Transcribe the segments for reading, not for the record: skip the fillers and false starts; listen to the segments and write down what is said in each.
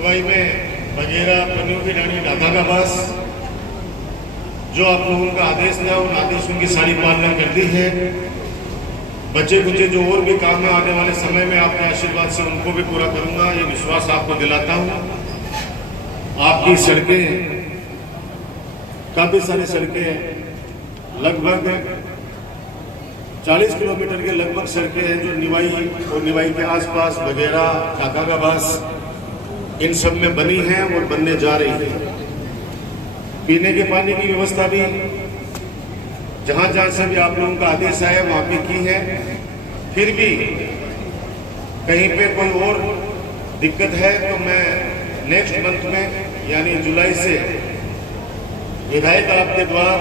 निवाई में बगेरा पन्नियों की डाणी ढाका का बस जो आप लोगों का आदेश था उन आदेशों की सारी पालना कर दी है। बचे कुचे जो और भी काम है आने वाले समय में आपके आशीर्वाद से उनको भी पूरा करूंगा, ये विश्वास आपको दिलाता हूँ। आपकी सड़कें, काफ़ी सारी सड़कें, लगभग 40 किलोमीटर के लगभग सड़कें हैं जो निवाई और निवाई के आसपास बगेरा ढाका का बस इन सब में बनी है और बनने जा रही है। पीने के पानी की व्यवस्था भी जहाँ जहाँ से भी आप लोगों का आदेश आया वहाँ पे की है। फिर भी कहीं पे कोई और दिक्कत है तो मैं नेक्स्ट मंथ में यानी जुलाई से विधायक आपके द्वारा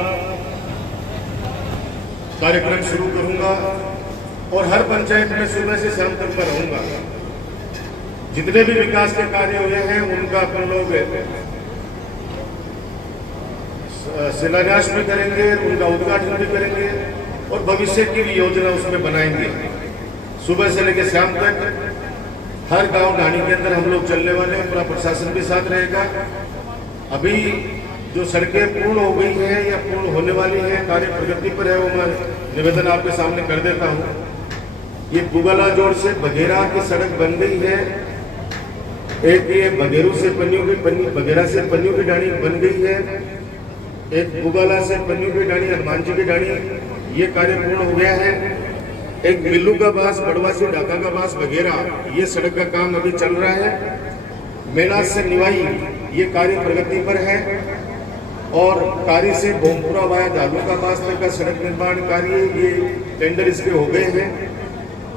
कार्यक्रम शुरू करूंगा और हर पंचायत में सुबह से शाम तक मैं रहूंगा। जितने भी विकास के कार्य हुए हैं उनका अपन लोग शिलान्यास भी करेंगे, उनका उद्घाटन भी करेंगे और भविष्य की भी योजना उसमें बनाएंगे। सुबह से लेकर शाम तक हर गांव ढाणी के अंदर हम लोग चलने वाले हैं, पूरा प्रशासन भी साथ रहेगा। अभी जो सड़कें पूर्ण हो गई हैं या पूर्ण होने वाली हैं, कार्य प्रगति पर है, वो मैं निवेदन आपके सामने कर देता हूँ। ये बुगाला जोड़ से बगेरा की सड़क बन गई है। एक ये बगेरू से बगेरा से पन्नियों की डाणी बन गई है। एक बुगाला से पन्नियों की डाणी, हनुमान जी की डाणी, ये कार्य पूर्ण हो गया है। एक मिल्लू का बास, बड़वा से ढाका का बास बगेरा, ये सड़क का काम अभी चल रहा है। मेला से निवाई ये कार्य प्रगति पर है और कारी से भोमपुरा वाया दालू का बास तक का सड़क निर्माण कार्य ये टेंडर इसके हो गए हैं।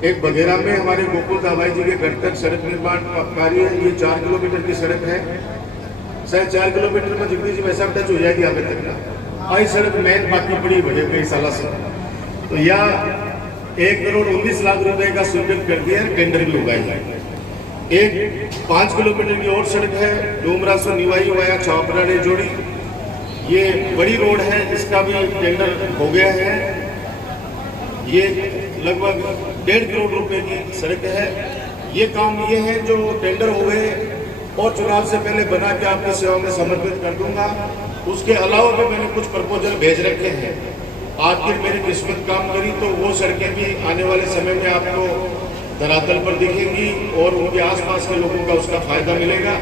एक बगेरा में हमारे गोकुल दाबाई जी के घर तक सड़क निर्माण कार्य है, ये 4 किलोमीटर की सड़क है। शायद 4 किलोमीटर में जितनी जी वैसा टच हो जाएगी आगे तक ना। आई सड़क मेन बाकी पड़ी बड़े कई साल से, तो यह 1 करोड़ 19 लाख रुपए का स्वीकृत कर दिया, टेंडर भी उगाई है। एक 5 किलोमीटर की और सड़क है, डोमरा से निवाई वाया छावपरा ने जोड़ी, ये बड़ी रोड है, इसका भी टेंडर हो गया है। ये लगभग 1.5 करोड़ रुपए की सड़क है। ये काम ये है जो टेंडर हो गए और चुनाव से पहले बना के आपकी सेवा में समर्पित कर दूंगा। उसके अलावा भी मैंने कुछ प्रपोजल भेज रखे हैं। आखिर मेरी किस्मत काम करी तो वो सड़कें भी आने वाले समय में आपको धरातल पर दिखेंगी और उनके आसपास के लोगों का उसका फायदा मिलेगा।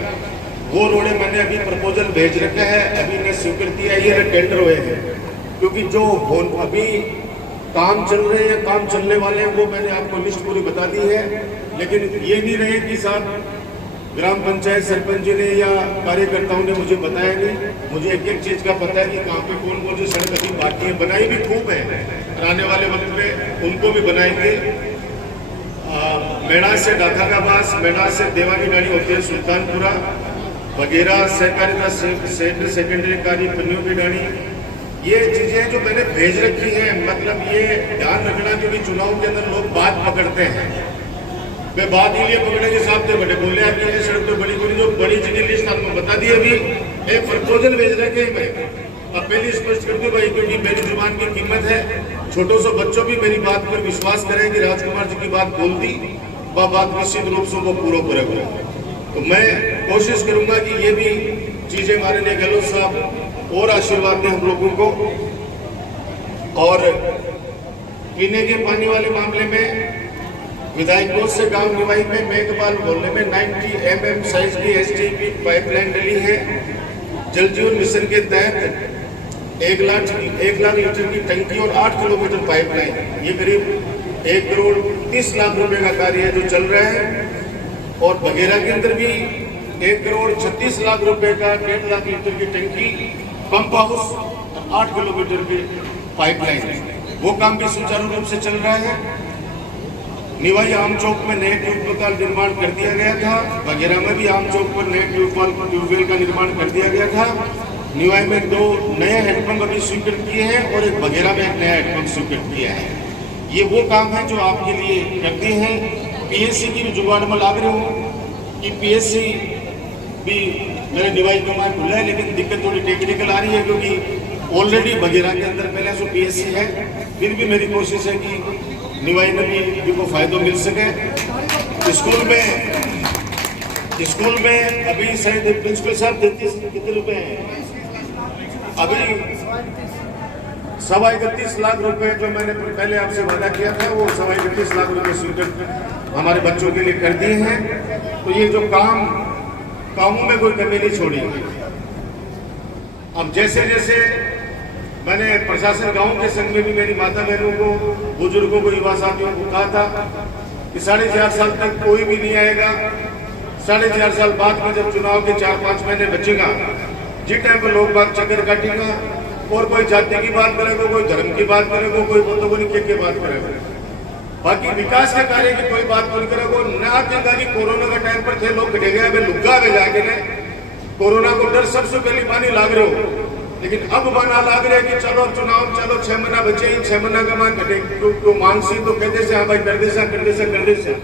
वो रोडें मैंने अभी प्रपोजल भेज रखा है, अभी ने स्वीकृति आई है, टेंडर हुए हैं। क्योंकि जो अभी काम चल रहे हैं, काम चलने वाले हैं, वो मैंने आपको लिस्ट पूरी बता दी है। लेकिन ये नहीं रहे कि साहब ग्राम पंचायत सरपंच जी ने या कार्यकर्ताओं ने मुझे बताया नहीं। मुझे एक एक चीज़ का पता है कि कहाँ पे कौन कौन सी सड़क अभी बाकी है। बनाई भी खूब है और आने वाले वक्त में उनको भी बनाएंगे। मेड़ा से ढाका का बास, मेड़ा से देवा की डाणी होती है सुल्तानपुरा, बगेरा सहकारिता सेंटर सेकेंडरी कार्य पन्नियों की डाणी, ये चीजें जो मैंने भेज रखी हैं। मतलब ये ध्यान रखना क्योंकि चुनाव के अंदर लोग बात पकड़ते हैं। वे बात के लिए पकड़े के साथ थे बड़े बोले आप ये सड़क पे बड़ी बड़ी जो बड़ी चीजें लिस्ट आपको बता दी। अभी एक प्रपोजल भेज रखे मैं अब पहले स्पष्ट कर दूं भाई, क्योंकि मेरी जुबान की कीमत है। छोटों से बच्चों भी मेरी बात पर विश्वास करें कि राजकुमार जी की बात बोल दी, वह बात निश्चित रूप से वो पूरा करेगा। तो मैं कोशिश करूंगा कि ये भी चीजें हमारे लिए गहलोत साहब और आशीर्वाद दें हम लोगों को। और पीने के पानी वाले मामले में विधायक से गांव निवाई में मेघपाल मोहल्ले में 90 mm साइज की STP पाइपलाइन डली है। जल जीवन मिशन के तहत 1 लाख लीटर की टंकी और 8 किलोमीटर पाइपलाइन, ये करीब 1 करोड़ 30 लाख रुपए का कार्य है जो चल रहा है। और बगेरा के अंदर भी 1 करोड़ 36 लाख रुपए का 1.5 लाख लीटर की टंकी, पंप हाउस, 8 किलोमीटर की पाइपलाइन, वो काम भी सुचारू रूप से चल रहा है। निवाई आम चौक में नए ट्यूबवेल का निर्माण कर दिया गया था। बगेरा में भी आम चौक पर नए ट्यूबवेल का निर्माण कर दिया गया था। निवाई में 2 नए हैंडपंप अभी स्वीकृत किए हैं और एक बगेरा में एक नया हैंडपंप स्वीकृत किया है। ये वो काम है जो आपके लिए करते हैं। PSC की भी जुगाड़ में लाग रहे हो कि PSC भी मेरे निवाई कमान खुला है, लेकिन दिक्कत थोड़ी टेक्निकल आ रही है क्योंकि ऑलरेडी बगेरा के अंदर पहले से PSC है। फिर भी मेरी कोशिश है कि निवाई में भी को फायदा मिल सके। स्कूल में स्कूल में अभी शायद प्रिंसिपल साहब 33 कितने रुपए हैं अभी 31.25 लाख रुपए जो मैंने पहले आपसे वादा किया था वो 31.25 लाख रुपए स्वीकृत हमारे बच्चों के लिए कर दिए हैं। तो ये जो कामों में कोई कमी नहीं छोड़ी। अब जैसे जैसे मैंने प्रशासन गांव के संग में भी मेरी माता बहनों को, बुजुर्गों को, युवा साथियों को कहा था कि 4.5 साल तक कोई भी नहीं आएगा। 4.5 साल बाद में जब चुनाव के 4-5 महीने बचेगा, जिस टाइम पर लोग बात चक्कर काटेगा और कोई जाति की बात करेगा, कोई धर्म की बात करेगा, कोई बुद्धों की बात करेगा, बाकी विकास के कार्य की कोई बात नहीं करेगा। ना कहता कि कोरोना का टाइम पर थे लोग कटे गए लुग्गा में जाके ने कोरोना को डर सबसे पहले पानी लाग रहे हो, लेकिन अब बना लाग रहे कि चलो चुनाव चलो 6 महीना बचे ही 6 महीना का मान घटे तो मानसी तो कहते से हाँ भाई कर दे सा।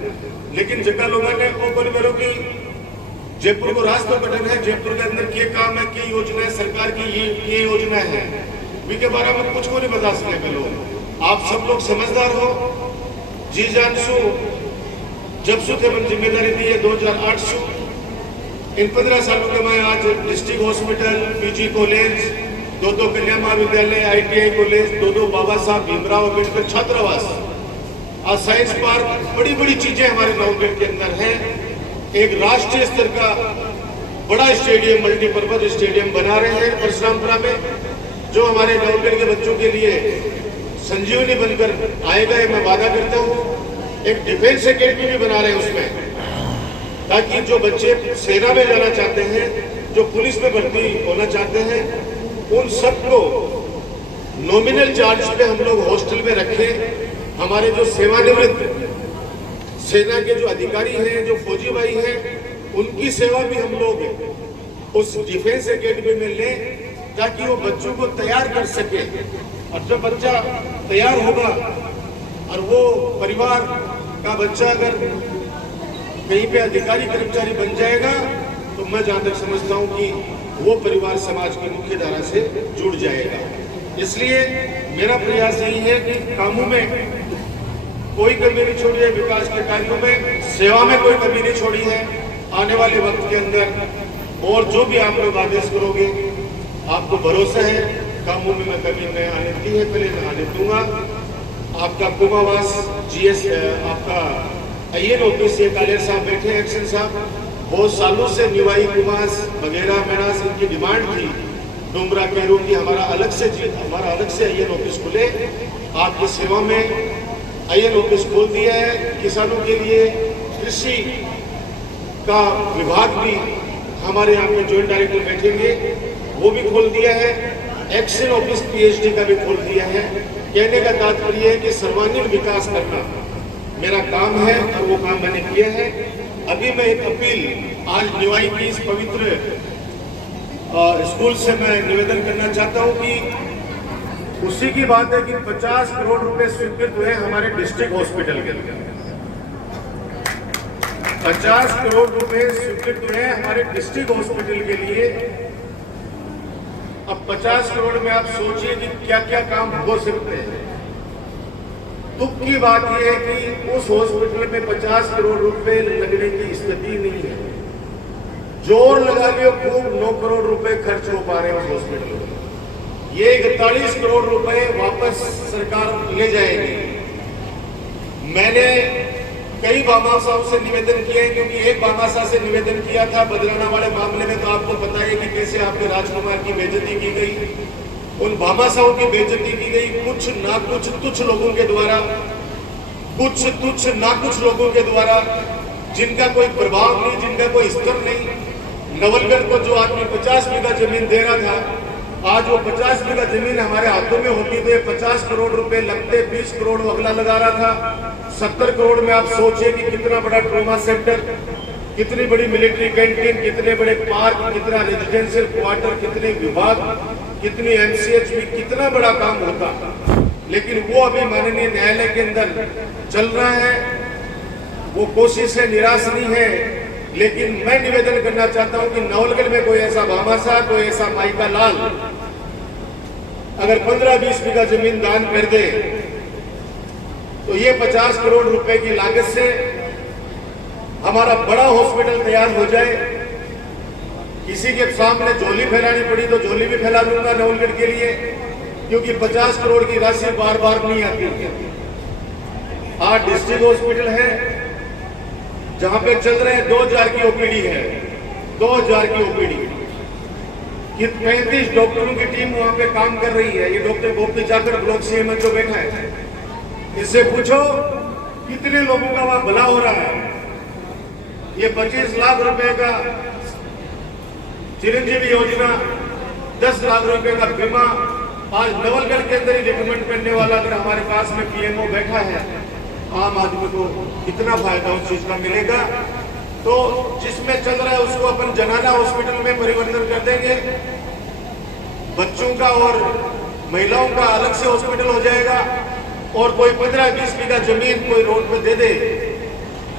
लेकिन जगह लोगों ने वो बोल करो कि जयपुर को रास्ता बटन है, जयपुर के अंदर क्या काम है, क्या योजना है सरकार की, ये योजना है के बारे में कुछ को नहीं बता सके लोग। आप सब लोग समझदार हो, जी जानसू जब सु थे मन जिम्मेदारी दी है 2008 से इन 15 सालों के मैं आज डिस्ट्रिक्ट हॉस्पिटल, पीजी कॉलेज, 2 कन्या महाविद्यालय, ITI कॉलेज, 2 बाबा साहब भीमराव अम्बेडकर छात्रावास, आज साइंस पार्क, बड़ी बड़ी चीजें हमारे नवगढ़ के अंदर है। एक राष्ट्रीय स्तर का बड़ा स्टेडियम, मल्टीपर्पज स्टेडियम बना रहे हैं परशुरामपुरा में, जो हमारे नवगढ़ के बच्चों के लिए संजीवनी बनकर आएगा, ये मैं वादा करता हूँ। एक डिफेंस एकेडमी भी बना रहे हैं उसमें, ताकि जो बच्चे सेना में जाना चाहते हैं, जो पुलिस में भर्ती होना चाहते हैं, उन सबको नॉमिनल चार्ज पे हम लोग हॉस्टल में रखें। हमारे जो सेवानिवृत्त सेना के जो अधिकारी हैं, जो फौजी भाई हैं, उनकी सेवा भी हम लोग उस डिफेंस एकेडमी में लें, ताकि वो बच्चों को तैयार कर सके। और जब बच्चा तैयार होगा और वो परिवार का बच्चा अगर कहीं पे अधिकारी कर्मचारी बन जाएगा, तो मैं जहां तक समझता हूं कि वो परिवार समाज की मुख्य धारा से जुड़ जाएगा। इसलिए मेरा प्रयास यही है कि कामों में कोई कमी नहीं छोड़ी है, विकास के कार्यों में, सेवा में कोई कमी नहीं छोड़ी है। आने वाले वक्त के अंदर और जो भी आप लोग आदेश करोगे, आपको भरोसा है कामों में मैं कमी नहीं आने दी है, पहले मैं आने दूंगा। आपका कुमावास GS आपका IN ऑफिस से कालिया साहब बैठे हैं, एक्शन साहब, बहुत सालों से निवाई कुमास वगैरह मेरास इनकी डिमांड थी डुमरा केरू की, हमारा अलग से IN ऑफिस खुले। आपकी सेवा में IN ऑफिस खोल दिया है। किसानों के लिए कृषि का विभाग भी हमारे यहाँ पे ज्वाइंट डायरेक्टर बैठेंगे, वो भी खोल दिया है। एक्शन ऑफिस PhD का भी खोल दिया है। कहने का तात्पर्य है कि सर्वांगीण विकास करना मेरा काम है और वो काम मैंने किया है। अभी मैं एक अपील आज निवाई की इस पवित्र स्कूल से मैं निवेदन करना चाहता हूं कि उसी की बात है कि 50 करोड़ रुपए स्वीकृत हुए हमारे डिस्ट्रिक्ट हॉस्पिटल के लिए। 50 करोड़ रुपए स्वीकृत हुए हमारे डिस्ट्रिक्ट हॉस्पिटल के लिए। अब 50 करोड़ में आप सोचिए कि क्या क्या काम हो सकते हैं। दुख की बात यह है कि उस हॉस्पिटल में 50 करोड़ रुपए लगने की स्थिति नहीं है। जोर लगा लियो खूब 9 करोड़ रुपए खर्च हो पा रहे हैं उस हॉस्पिटल में। ये 41 करोड़ रुपए वापस सरकार ले जाएगी। मैंने कई बाबा साहब से निवेदन किया है, क्योंकि एक बाबा साहब से निवेदन किया था बदलाना वाले मामले में, तो आपको पता है कि कैसे आपके राजकुमार की बेइज्जती की गई, उन बाबा साहब की बेइज्जती की गई कुछ ना कुछ तुच्छ लोगों के द्वारा, कुछ लोगों के द्वारा, जिनका कोई प्रभाव नहीं, जिनका कोई स्तर नहीं। नवलगढ़ को जो आदमी 50 बीघा जमीन दे रहा था, आज वो 50 बीघा जमीन हमारे हाथों में होती तो 50 करोड़ रुपए लगते, 20 करोड़ अगला लगा रहा था। 70 करोड़ में आप सोचिए कि कितना बड़ा ट्रॉमा सेंटर, कितनी बड़ी मिलिट्री कैंटीन, कितने बड़े पार्क, कितना रेजिडेंशियल क्वार्टर, कितने विभाग, कितनी MCH भी, कितना बड़ा काम होता। लेकिन वो अभी माननीय न्यायालय के अंदर चल रहा है। वो कोशिश है, निराश नहीं है। लेकिन मैं निवेदन करना चाहता हूं कि नवलगढ़ में कोई ऐसा भामासा, कोई ऐसा माइका लाल अगर 15-20 बीघा जमीन दान कर दे, तो ये 50 करोड़ रुपए की लागत से हमारा बड़ा हॉस्पिटल तैयार हो जाए। किसी के सामने झोली फैलानी पड़ी तो झोली भी फैला दूंगा नवलगढ़ के लिए, क्योंकि 50 करोड़ की राशि बार बार नहीं आती। आज डिस्ट्रिक्ट हॉस्पिटल है जहां पे चल रहे हैं 2000 की ओपीडी है, 2000 की ओपीडी कि 35 डॉक्टरों की टीम वहां पे काम कर रही है। ये डॉक्टर गोपी जाकर ब्लॉक सीएम जो बैठा है, इससे पूछो कितने लोगों का वहां भला हो रहा है। ये 25 लाख रुपए का चिरंजीवी योजना, 10 लाख रुपए का बीमा, आज नवलगढ़ के अंदर ही रिकमेंड करने वाला अगर हमारे पास में पीएमओ बैठा है, आम आदमी को कितना फायदा उस चीज का मिलेगा। तो जिसमें चल रहा है उसको अपन जनाना हॉस्पिटल में परिवर्तन कर देंगे। बच्चों का और महिलाओं का अलग से हॉस्पिटल हो जाएगा। और कोई 15-20 बीघा जमीन कोई रोड पे दे दे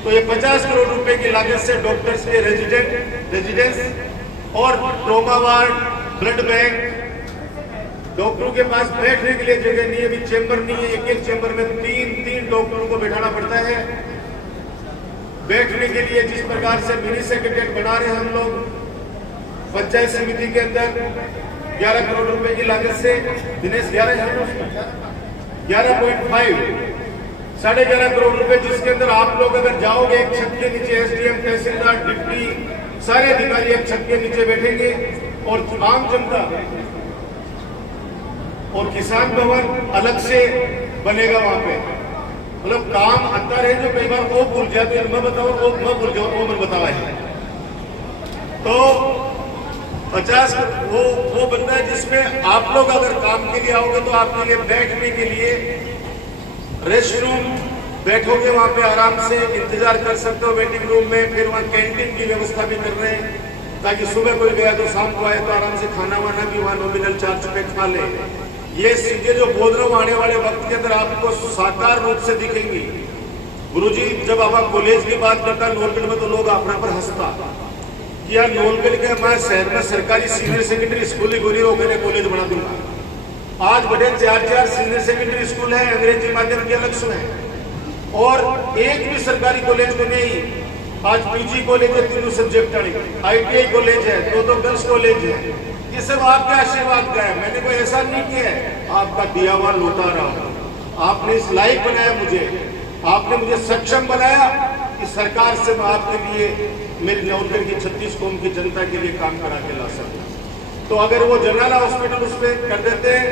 तो ये 50 करोड़ रुपए की लागत से डॉक्टर्स के रेजिडेंस और ट्रॉमा वार्ड, ब्लड बैंक, डॉक्टरों के पास बैठने के लिए जगह नहीं है, अभी चेंबर नहीं है। एक चेंबर में 3 डॉक्टरों को बैठाना पड़ता है बैठने के लिए। जिस प्रकार से मिनी सेक्रेटरीट बना रहे हैं हम लोग पंचायत समिति के अंदर 11 करोड़ रुपए की लागत से, दिनेश 11.5 11.5 करोड़ रुपए, जिसके अंदर आप लोग अगर जाओगे एक छत के नीचे एसडीएम, तहसीलदार, डिप्टी सारे अधिकारी एक छत के नीचे बैठेंगे और आम जनता और किसान भवन अलग से बनेगा वहां पे। मतलब काम आता रहे जो कई बार वो भूल जाए तो मैं बताऊं, वो मैं भूल जाऊं, वो मैं बतावा है। तो 50 वो बनता है जिसमें आप लोग अगर काम के लिए आओगे तो आपके लिए बैठने के लिए रेस्ट रूम, बैठोगे वहां पे आराम से इंतजार कर सकते हो वेटिंग रूम में। फिर वहां कैंटीन की व्यवस्था भी कर रहे हैं ताकि सुबह कोई गया तो शाम को आए तो आराम से खाना वाना भी वहां नॉमिनल चार्ज पे खा ले। ये चीजें जो बोल रहा हूं आने वाले वक्त के अंदर आपको साकार रूप से दिखेंगी। गुरुजी जब आप कॉलेज की बात करता नवलगढ़ में तो लोग अपना पर हंसता कि यार नवलगढ़ के मैं शहर में सरकारी सीनियर सेकेंडरी स्कूल ही गोली रोके कॉलेज बना दूंगा। आज बड़े 4 सीनियर सेकेंडरी स्कूल है, अंग्रेजी माध्यम के अलग से है और एक भी सरकारी कॉलेज को नहीं। आज पीजी कॉलेज है, 3 सब्जेक्ट वाली, ITI कॉलेज है, 2 गर्ल्स कॉलेज है। ये सब आपके आशीर्वाद का है, मैंने कोई ऐसा नहीं किया है। आपका दिया हुआ लौटा रहा हूं। आपने इस लायक बनाया मुझे, आपने मुझे सक्षम बनाया कि सरकार से मैं आपके लिए मेरी नवलगढ़ की 36 कौम की जनता के लिए काम करा के ला सकूं। तो अगर वो जनाला हॉस्पिटल उस पर कर देते हैं,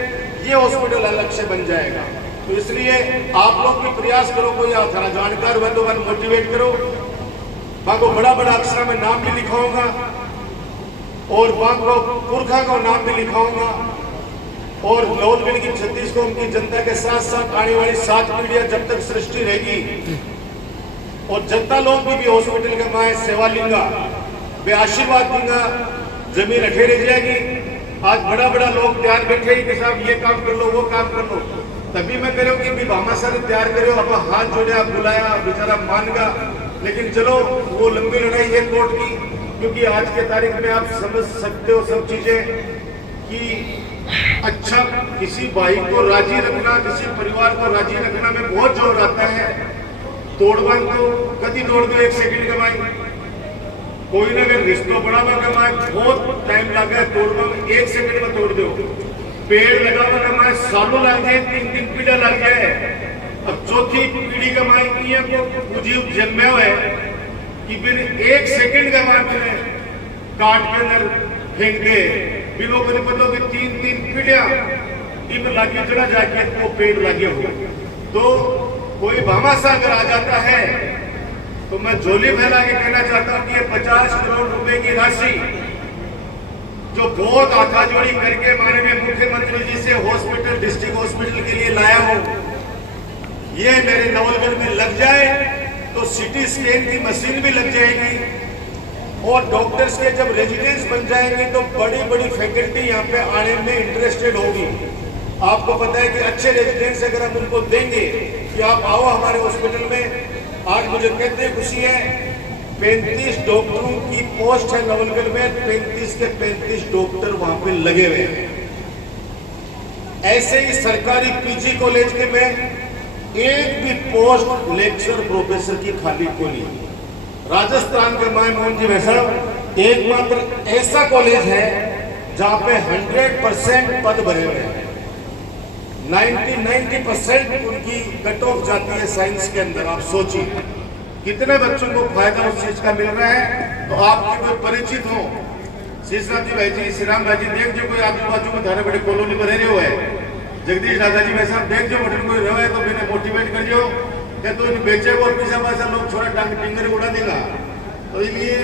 ये हॉस्पिटल अलग से बन जाएगा। तो इसलिए आप लोग भी प्रयास करो, कोई थोड़ा जानकार बंदोबस्त मोटिवेट करो। वहां को बड़ा अक्षर में नाम भी लिखाऊंगा और वहां को पुरखा का नाम भी लिखाऊंगा और नवलगढ़ की 36 कौम की जनता के साथ साथ आने वाली 7 पीढ़ियां जब तक सृष्टि रहेगी और जनता लोग भी हॉस्पिटल के माए सेवा लेंगा, वे आशीर्वाद दूंगा, जमीन अठे रह जाएगी। आज बड़ा लोग तैयार बैठे ही कि साहब ये काम कर लो, वो काम कर लो, तभी मैं करो कि भामा सर तैयार करो, अब हाथ जोड़े, आप बुलाया, बेचारा मान गा। लेकिन चलो वो लंबी लड़ाई है कोर्ट की, क्योंकि आज के तारीख में आप समझ सकते हो सब चीजें कि अच्छा किसी भाई को राजी रखना, किसी परिवार को राजी रखना में बहुत जोर आता है। तोड़वान तो कभी तोड़ दो 1 सेकंड कमाई, कोई ना अगर रिश्तों बढ़ावा कमाए बहुत टाइम लगा है, तोड़वा 1 सेकंड में तोड़ दो। पेड़ लगावा कमाए सालों लग जाए, 3 पीढ़ियां लग जाए। अब चौथी पीढ़ी कमाई को मुझे जन्मे हुए कि फिर 1 सेकंड का बाद काट के अंदर फेंक दे, फिर वो मेरे पता कि 3 पीढ़ियां इन लागे चढ़ा जाके वो पेड़ लगे हो। तो कोई भामा सा अगर आ जाता है तो मैं झोली फैला के कहना चाहता हूं कि ये 50 करोड़ रुपए की राशि जो बहुत हाथाजोड़ी करके माननीय मुख्यमंत्री जी से हॉस्पिटल, डिस्ट्रिक्ट हॉस्पिटल के लिए लाया हूं, ये मेरे नवलगढ़ में लग जाए तो सिटी स्कैन की मशीन भी लग जाएगी और डॉक्टर्स के जब रेजिडेंस बन जाएंगे तो बड़ी फैकल्टी यहाँ पे आने में इंटरेस्टेड होगी। आपको पता है कि अच्छे रेजिडेंस अगर हम उनको देंगे कि आप आओ हमारे हॉस्पिटल में, आज मुझे कहते खुशी है 35 डॉक्टरों की पोस्ट है नवलगढ़ में, 35 के 35 डॉक्टर वहां पे लगे हुए हैं। ऐसे ही सरकारी पीजी कॉलेज के में एक भी पोस्ट लेक्चर प्रोफेसर की खाली को नहीं। राजस्थान के मोहन जी भाई साहब एकमात्र ऐसा कॉलेज है जहां पे 100% पद भरे हुए हैं। 90% उनकी कट ऑफ जाती है साइंस के अंदर। आप सोचिए कितने बच्चों को फायदा उस चीज का मिल रहा है। तो आपके कोई परिचित हो, शेषनाथ जी भाई जी, श्री राम भाई जी, देख जो कोई आजू बाजू में धारे बड़े कॉलोनी में रह रहे है, जगदीश दादाजी भाई साहब देख जो होटल कोई रहे तो मैंने मोटिवेट कर जो क्या तो बेचे और पीछा पैसा लोग छोड़ा टांग टिंगर उड़ा देगा। तो इसलिए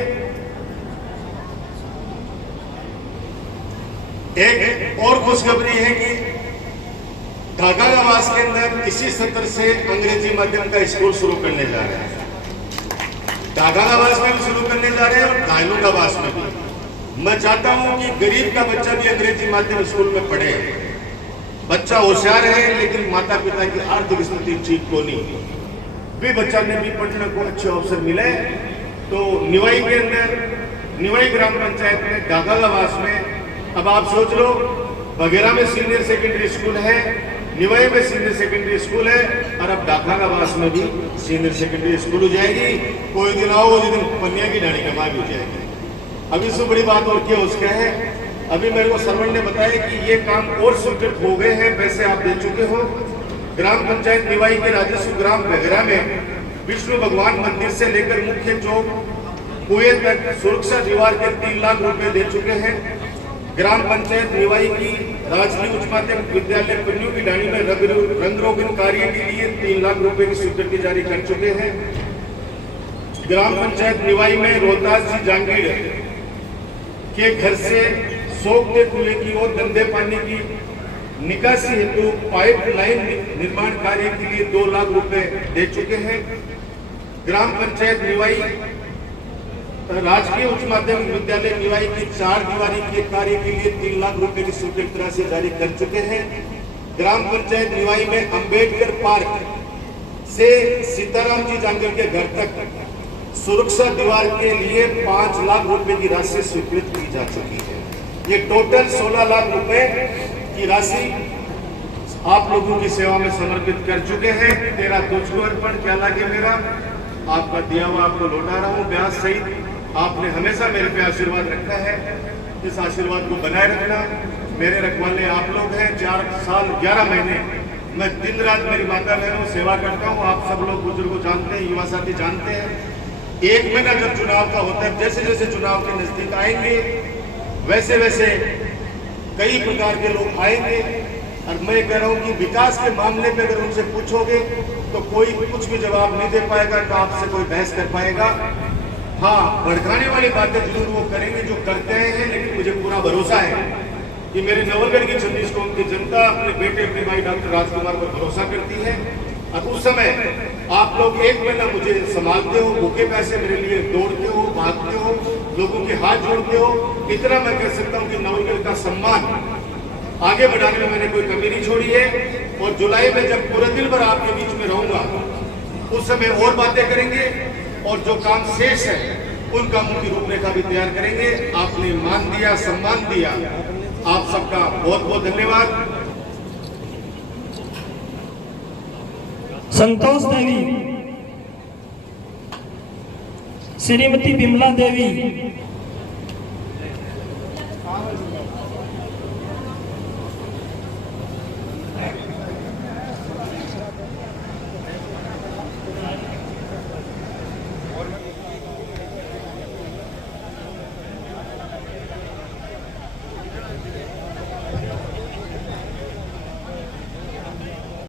एक और खुशखबरी है कि काकागावास के अंदर इसी सत्र से अंग्रेजी माध्यम का स्कूल शुरू करने जा रहे हैं। काकागावास में भी शुरू करने जा रहे हैं और घायलूगावास में भी। मैं चाहता हूं कि गरीब का बच्चा भी अंग्रेजी माध्यम स्कूल में पढ़े। बच्चा होशियार है लेकिन माता पिता की आर्थिक स्थिति ठीक को नहीं, भी बच्चा ने भी पढ़ने को अच्छे अवसर मिले। तो निवाई के अंदर, निवाई ग्राम पंचायत में काकागावास में, अब आप सोच लो बघेरा में सीनियर सेकेंडरी स्कूल है, निवाई में सीनियर सेकेंडरी स्कूल है और अब काकागावास में भी सीनियर सेकेंडरी स्कूल हो जाएगी। कोई दिन आओ जिस दिन पन्निया की डाली कमा भी हो जाएगी। अब इससे बड़ी बात और क्या उसका है, अभी मेरे को सरवण ने बताया कि ये काम और स्वीकृत हो गए हैं, पैसे आप दे चुके हो। ग्राम पंचायत निवाई के राजस्व ग्राम बघेरा में विष्णु भगवान मंदिर से लेकर मुख्य चौक कुएं तक सुरक्षा दीवार के 3 लाख रुपए दे चुके हैं। ग्राम पंचायत निवाई की राजकीय उच्च माध्यमिक विद्यालय पन्नू की डाणी में रंग रोगन कार्य के लिए 3 लाख रुपए की स्वीकृति जारी कर चुके हैं। ग्राम पंचायत निवाई में रोहतास जी जांगीर के घर से सोखते कुएं की और गंदे पानी की निकासी हेतु पाइपलाइन निर्माण कार्य के लिए 2 लाख रुपए दे चुके हैं। ग्राम पंचायत निवाई राजकीय उच्च माध्यमिक विद्यालय निवाई की 4 दीवारी के कार्य के लिए 3 लाख रुपए की स्वीकृति राशि जारी कर चुके हैं। ग्राम पंचायत निवाई में अंबेडकर पार्क से सीताराम जी जांगीर के घर तक सुरक्षा दीवार के लिए 5 लाख रुपए की राशि स्वीकृत की जा चुकी है। ये टोटल 16 लाख रुपए की राशि आप लोगों की सेवा में समर्पित कर चुके हैं। तेरा तुझको अर्पण, क्या लागे मेरा, आपका दिया हुआ आपको लौटा रहा हूँ ब्याज सहित। आपने हमेशा मेरे पे आशीर्वाद रखा है, इस आशीर्वाद को बनाए रखना। मेरे रखवाले आप लोग हैं। 4 साल 11 महीने मैं दिन रात मेरी माता बहनों सेवा करता हूँ। आप सब लोग बुजुर्ग जानते हैं, युवा साथी जानते हैं। 1 महीना जब चुनाव का होता है, जैसे जैसे चुनाव के नजदीक आएंगे वैसे वैसे कई प्रकार के लोग आएंगे। और मैं कह रहा हूं कि विकास के मामले पे अगर उनसे पूछोगे तो कोई कुछ भी जवाब नहीं दे पाएगा, तो आपसे कोई बहस कर पाएगा। हाँ, भड़काने वाली बातें जरूर वो करेंगे जो करते हैं, लेकिन मुझे पूरा भरोसा है कि मेरे नवलगढ़ की 26 कौम की जनता अपने बेटे अपने भाई डॉक्टर राजकुमार पर भरोसा करती है। और उस समय आप लोग 1 महीना मुझे संभालते हो, भूखे पैसे मेरे लिए दौड़ते हो, भागते हो, लोगों के हाथ जोड़ते हो। इतना मैं कह सकता हूं कि नवलगढ़ का सम्मान आगे बढ़ाने में मैंने कोई कमी नहीं छोड़ी है। और जुलाई में जब पूरे दिन भर आपके बीच में रहूंगा उस समय और बातें करेंगे और जो काम शेष है उन कामों की रूपरेखा भी तैयार करेंगे। आपने मान दिया, सम्मान दिया, आप सबका बहुत बहुत धन्यवाद। संतोष देवी, श्रीमती बिमला देवी,